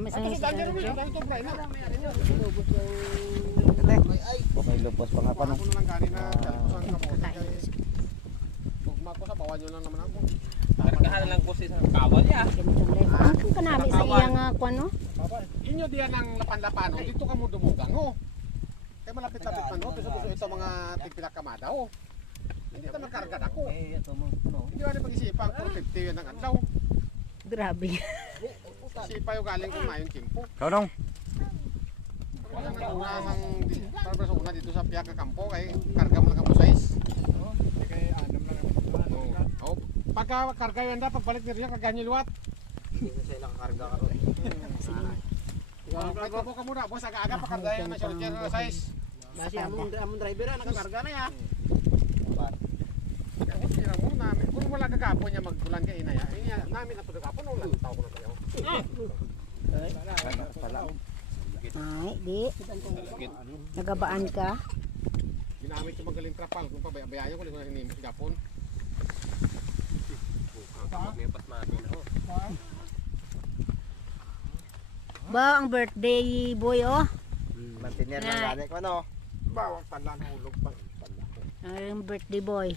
May lupos pa nga pa no. Ako sa bawan nyo lang naman ako. Kargahan lang ko sa kawal ya. Ang kanami sa iyang kuan no? Inyo diyan ang lapan-lapan. Dito ka mo dumugang ho. Kaya malapit-lapit man ho. Piso-piso ito mga tigpinakamada ho. Hindi ka makarga ako. Hindi ba na pag-isipan ko 50 yan ang adlaw. Grabe. Sipa yung galing kung mayon kimpo. Kaunong. Wala nang unahang para sa una dito sa Piaka Campo kay karga mo lang ang size. Kay anam lang ang. Oh, pagka karga yan da pagbalik ni Ria karga niyo luwat. Hindi na sila karga karon. Kahit po ka muna, boss, aga-aga pa karga yan na siya size. Basi among driver na nakakarga na ya. Tira mo namin. Kung wala kagapon niya magbulan kay inaya, namin na kagapon wala tao ko na kayo. Ay, di. Nagabaan ka. Ginamit yung magaling trapal kung pabayaan ko lang hinimos gapon. Mepat natin ho. Ba ang birthday boy oh. Mantinyan lang gani ko no. Bawang pala hulog pa. Ang birthday boy.